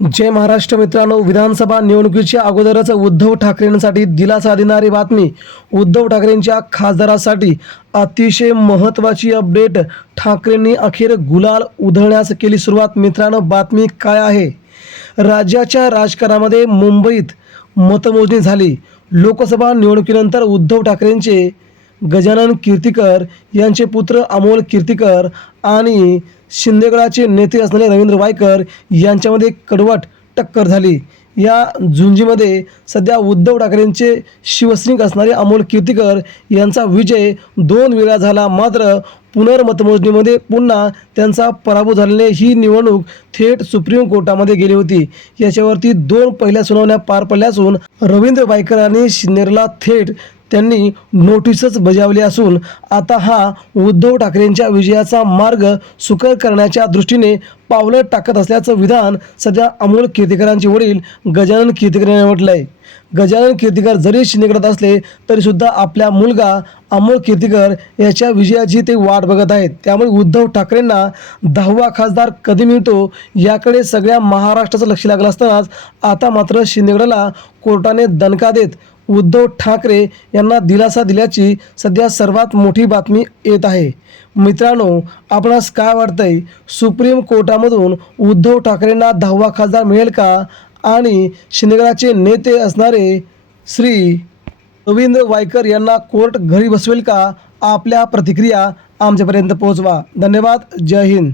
जय महाराष्ट्र मित्रांनो विधानसभा निवडणुकीच्या अगोदरच उद्धव ठाकरेंसाठी दिलासा देणारी बातमी. उद्धव ठाकरेंच्या खासदारासाठी अतिशय महत्त्वाची अपडेट. ठाकरेंनी अखेर गुलाल उधळण्यास केली सुरुवात. मित्रांनो बातमी काय आहे? राज्याच्या राजकारणामध्ये मुंबईत मतमोजणी झाली. लोकसभा निवडणुकीनंतर उद्धव ठाकरेंचे गजानन कीर्तिकर यांचे पुत्र अमोल कीर्तिकर आणि शिंदेगडाचे नेते असणारे रवींद्र वायकर यांच्यामध्ये कडवट टक्कर झाली. या झुंजीमध्ये सध्या उद्धव ठाकरेंचे शिवसैनिक असणारे अमोल कीर्तिकर यांचा विजय दोन वेळा झाला. मात्र पुनर्मतमोजणीमध्ये पुन्हा त्यांचा पराभव झाल्याने ही निवडणूक थेट सुप्रीम कोर्टामध्ये गेली होती. याच्यावरती दोन पहिल्या सुनावण्या पार पडल्या असून रवींद्र वायकर आणि थेट त्यांनी नोटीसच बजावली असून आता हा उद्धव ठाकरेंच्या विजयाचा मार्ग सुकर करण्याच्या दृष्टीने पावलं टाकत असल्याचं विधान सध्या अमोल कीर्तिकरांचे वडील गजानन कीर्तिकर यांनी म्हटलं आहे गजानन कीर्तिकर जरी शिंदेकडत असले तरीसुद्धा आपल्या मुलगा अमोल कीर्तिकर याच्या विजयाची ते वाट बघत आहेत. त्यामुळे उद्धव ठाकरेंना दहावा खासदार कधी मिळतो याकडे सगळ्या महाराष्ट्राचं लक्ष लागलं असतानाच आता मात्र शिंदेगडाला कोर्टाने दणका देत उद्धव ठाकरे यांना दिलासा दिल्याची सध्या सर्वात मोठी बातमी येत आहे. मित्रांनो आपणास काय वाटतंय? सुप्रीम कोर्टामधून उद्धव ठाकरेंना दहावा खासदार मिळेल का? आणि शिंदेगडाचे नेते असणारे श्री रवींद्र वायकर यांना कोर्ट घरी बसवेल का? आपल्या प्रतिक्रिया आमच्यापर्यंत पोहोचवा. धन्यवाद. जय हिंद.